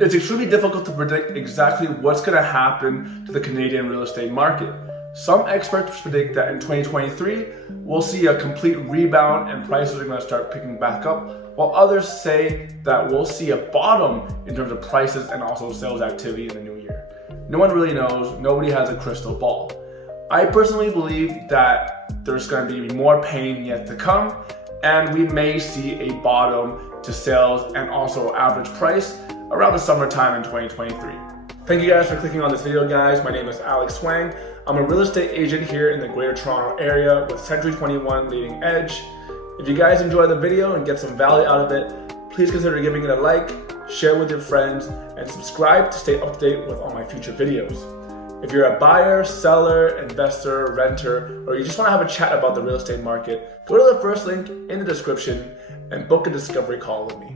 It's extremely difficult to predict exactly what's going to happen to the Canadian real estate market. Some experts predict that in 2023, we'll see a complete rebound and prices are going to start picking back up, while others say that we'll see a bottom in terms of prices and also sales activity in the new year. No one really knows. Nobody has a crystal ball. I personally believe that there's going to be more pain yet to come, and we may see a bottom to sales and also average price around the summertime in 2023. Thank you guys for clicking on this video, guys. My name is Alex Wang. I'm a real estate agent here in the Greater Toronto area with Century 21 Leading Edge. If you guys enjoy the video and get some value out of it, please consider giving it a like, share with your friends, and subscribe to stay up to date with all my future videos. If you're a buyer, seller, investor, renter, or you just want to have a chat about the real estate market, go to the first link in the description and book a discovery call with me.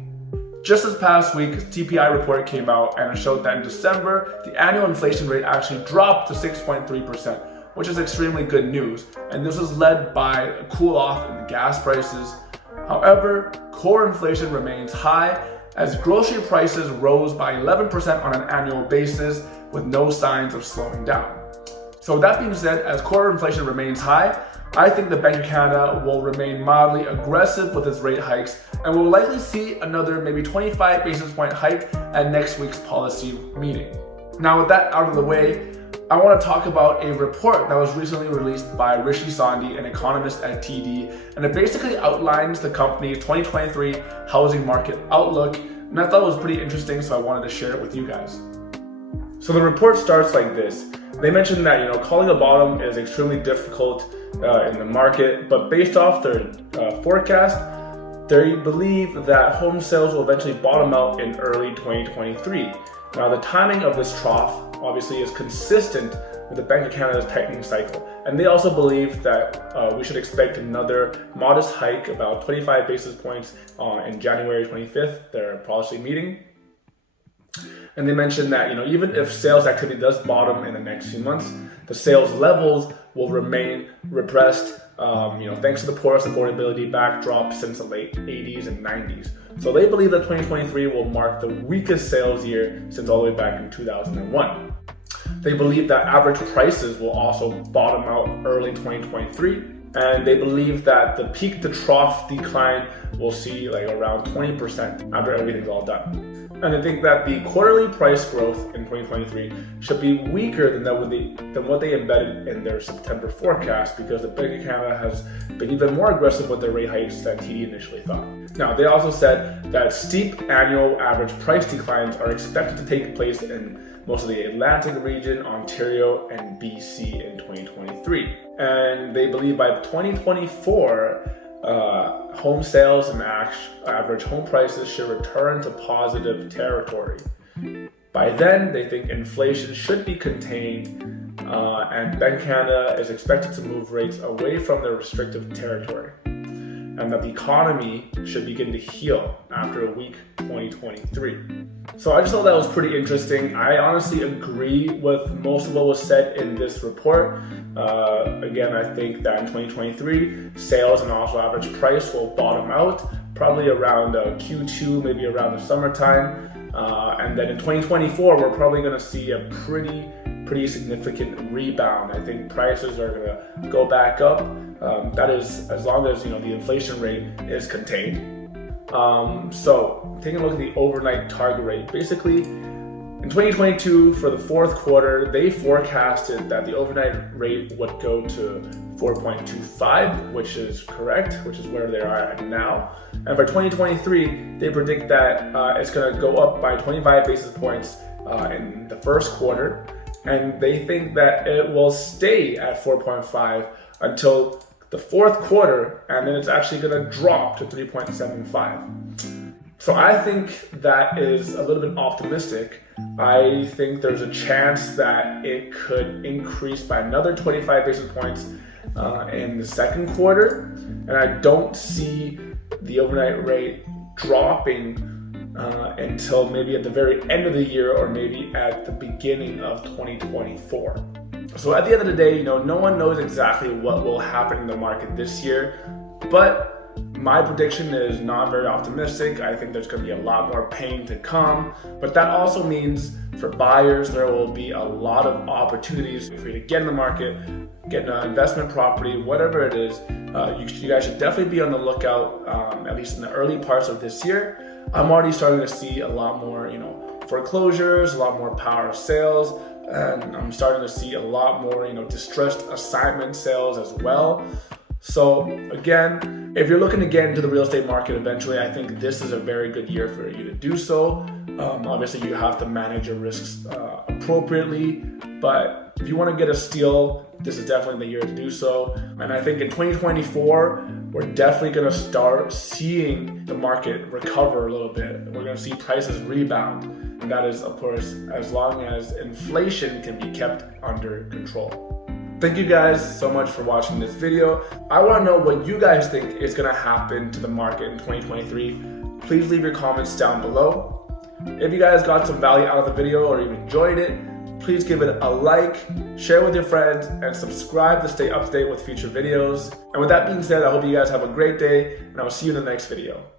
Just this past week, TPI report came out and it showed that in December, the annual inflation rate actually dropped to 6.3%, which is extremely good news. And this was led by a cool off in the gas prices. However, core inflation remains high as grocery prices rose by 11% on an annual basis with no signs of slowing down. So that being said, as core inflation remains high, I think the Bank of Canada will remain mildly aggressive with its rate hikes and will likely see another maybe 25 basis point hike at next week's policy meeting. Now with that out of the way, I want to talk about a report that was recently released by Rishi Sandhi, an economist at TD, and it basically outlines the company's 2023 housing market outlook, and I thought it was pretty interesting, so I wanted to share it with you guys. So the report starts like this. They mentioned that calling a bottom is extremely difficult in the market, but based off their forecast, they believe that home sales will eventually bottom out in early 2023. Now the timing of this trough obviously is consistent with the Bank of Canada's tightening cycle, and they also believe that we should expect another modest hike, about 25 basis points in January 25th, their policy meeting. And they mentioned that even if sales activity does bottom in the next few months, the sales levels will remain repressed, thanks to the poorest affordability backdrop since the late 80s and 90s. So they believe that 2023 will mark the weakest sales year since all the way back in 2001. They believe that average prices will also bottom out early 2023. And they believe that the peak to trough decline will see around 20% after everything's all done. And I think that the quarterly price growth in 2023 should be weaker than what they embedded in their September forecast, because the Bank of Canada has been even more aggressive with their rate hikes than TD initially thought. Now, they also said that steep annual average price declines are expected to take place in most of the Atlantic region, Ontario, and BC in 2023. And they believe by 2024, home sales and average home prices should return to positive territory. By then, they think inflation should be contained, and Bank of Canada is expected to move rates away from the restrictive territory, and that the economy should begin to heal after a weak 2023. So I just thought that was pretty interesting. I honestly agree with most of what was said in this report. Again, I think that in 2023, sales and also average price will bottom out, probably around Q2, maybe around the summertime. And then in 2024, we're probably going to see a pretty significant rebound. I think prices are going to go back up. That is, as long as the inflation rate is contained. So taking a look at the overnight target rate, basically in 2022 for the fourth quarter, they forecasted that the overnight rate would go to 4.25, which is correct, which is where they are at now. And for 2023, they predict that it's going to go up by 25 basis points in the first quarter, and they think that it will stay at 4.5 until the fourth quarter, and then it's actually going to drop to 3.75. So I think that is a little bit optimistic. I think there's a chance that it could increase by another 25 basis points in the second quarter, and I don't see the overnight rate dropping until maybe at the very end of the year or maybe at the beginning of 2024. So at the end of the day, no one knows exactly what will happen in the market this year, but My prediction is not very optimistic. I think there's going to be a lot more pain to come, but that also means for buyers, there will be a lot of opportunities for you to get in the market, get an investment property, whatever it is. You guys should definitely be on the lookout, at least in the early parts of this year. I'm already starting to see a lot more, foreclosures, a lot more power sales, and I'm starting to see a lot more, distressed assignment sales as well. So again, if you're looking to get into the real estate market eventually, I think this is a very good year for you to do so. Obviously, you have to manage your risks appropriately, but if you want to get a steal, this is definitely the year to do so. And I think in 2024, we're definitely going to start seeing the market recover a little bit. We're going to see prices rebound. And that is, of course, as long as inflation can be kept under control. Thank you guys so much for watching this video. I want to know what you guys think is going to happen to the market in 2023. Please leave your comments down below. If you guys got some value out of the video or you enjoyed it, please give it a like, share with your friends, and subscribe to stay up to date with future videos. And with that being said, I hope you guys have a great day, and I'll see you in the next video.